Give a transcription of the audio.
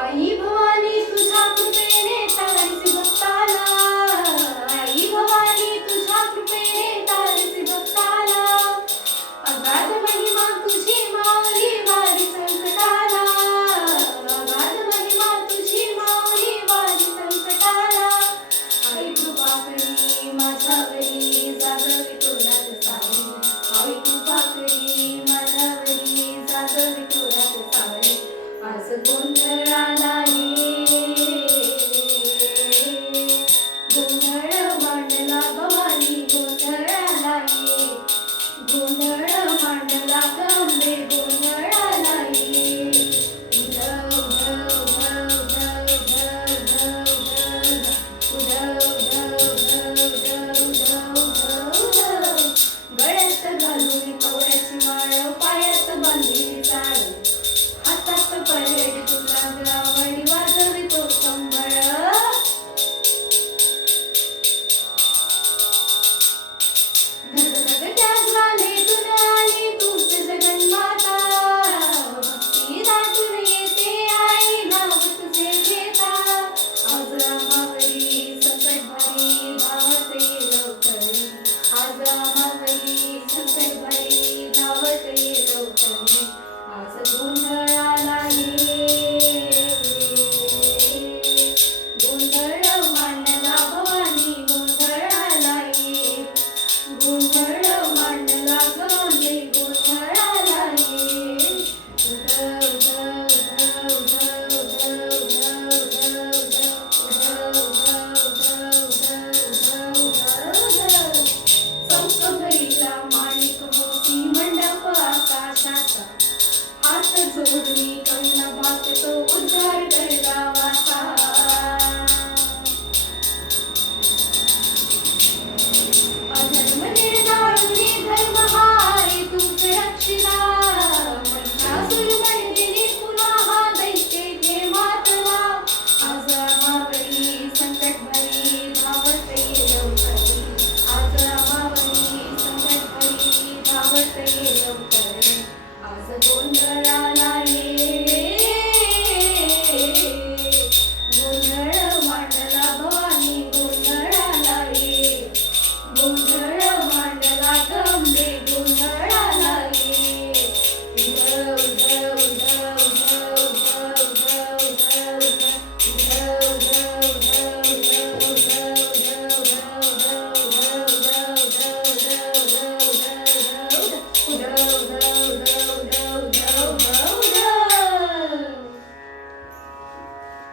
आई भवानी तुझ्या कृपेने तारीसी भक्ताला, आई भवानी तुझ्या कृपेने तारीसी भक्ताला, अगाध महिमा तुझी माऊली वारी संकटाला, अगाध महिमा तुझी माऊली वारी संकटाला, आई कृपा करी माझ्यावरी जागवी तुझ्यात सावली, आई कृपा करी माझ्यावरी जागवी तुझ्यात सावली, आज गोंधळाला गोंधळ मांडला भवानी गोंधळाला गोंधळ मांडला गंबे गोंधळाला उधव धव धव धव धव धव धव उधव धव धव धव धव गळ्यात घालून कवड्याची माळ पायात बांधली चाळ हातात परेड तुला गावडी वाजवितो संबळ धगधगत्या ज्वालेतून आली तूच जगन्माता भक्ती दाटून येते